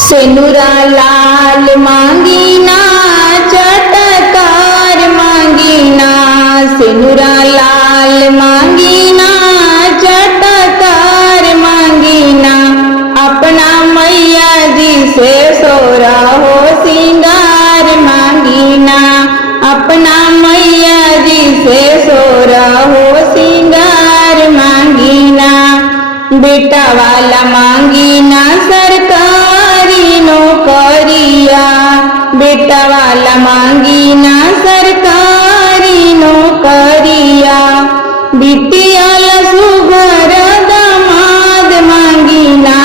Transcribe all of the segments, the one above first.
सेनुरा लाल मांगीना चटकार मांगीना, सेनुरा लाल मांगीना चटकार मांगीना, अपना मैया जी से सोरा हो सिंगार मांगीना, अपना मैया जी से सोरा हो सिंगार मांगीना। बेटा वाला मांगीना सरकारी नौकरिया, बेटा वाला मांगीना सरकारी नौकरिया, बिटिया सुघर दामाद मांगीना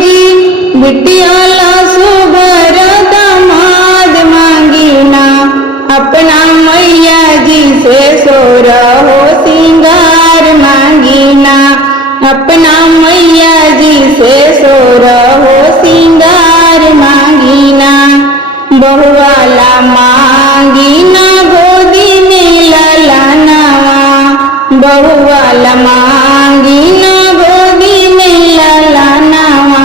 जी, बिटिया सुघर दामाद मांगीना, अपना मैया जी से सोरा हो सिंगार मांगीना, अपना मैया जी से सोरा हो सिंगार मांगीना। बहू वाला मांगीना गोदी में ललनवा, बहू वाला मांगीना गोदी में ललनवा,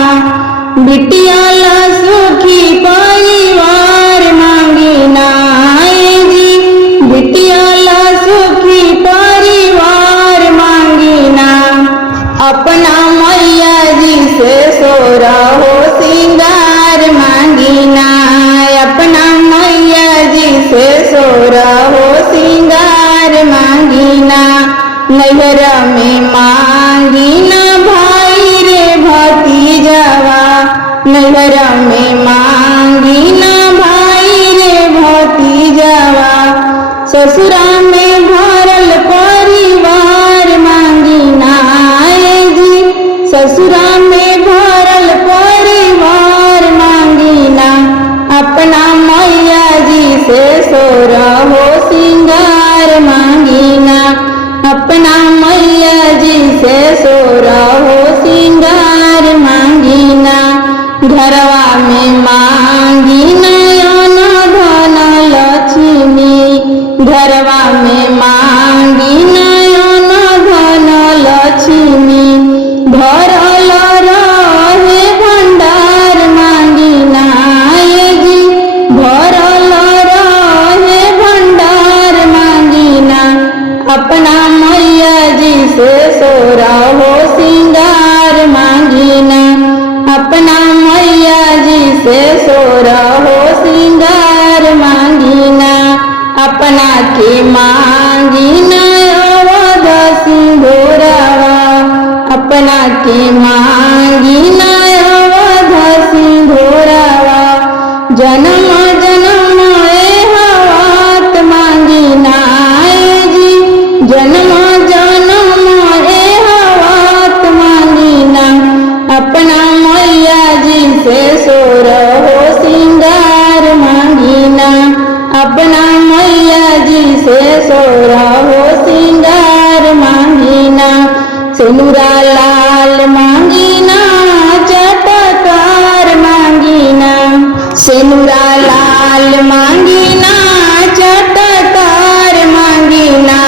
बिटिया सुखी परिवार मांगीना जी, बिटिया सुखी परिवार मांगीना, अपना मैया जी से सोरा हो सिंगार मांगीना, अपना मैया जी से सोरा हो सिंगार मांगीना। नैहरा में मांगीना भाई रे भतीजवा, नैहरा में मांगीना भाई रे भतीजवा, ससुरा में भरल परिवार मांगीना जी, ससुरा में भरल परिवार मांगीना, अपना मैया जी से सोरा हो सिंगार मांगीना, अपना मैया जी से सोरा हो सिंगार मांगीना। घरवा में मांगीना धन लक्ष्मी, घरवा में मांगीना धन लक्ष्मी, भरल रहे भंडार मांगीना जी, भरल रहे भंडार मांगीना, अपना मैया जी से सोरा हो सिंगार मांगीना, अपना मैया जी से सोरा हो सिंगार मांगीना। अपना के मांगीना अवध सिंदूरवा, अपना के मांगीना अवध सिंदूरवा, जन्म जन्म हवात मांगीना जी, जन्म जन्म हवात मांगीना, अपना मैया जी से सोरा हो सिंगार मांगीना, अपना मैया जी से सोरा हो सिंगार मांगीना। सेनुरा लाल मांगीना चटकार मांगीना, सेनुरा लाल मांगीना चटकार मांगीना,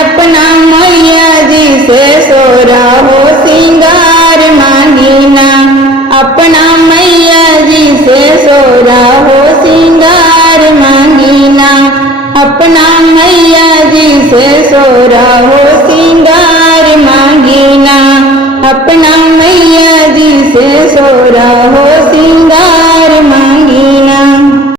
अपना मैया जी से सोरा हो सिंगार मांगीना, अपना मैया जी से सोरा हो सिंगार मांगीना, अपना मैया जी से सोरा हो सिंगार मांगीना, अपना मैया जी से सोरा हो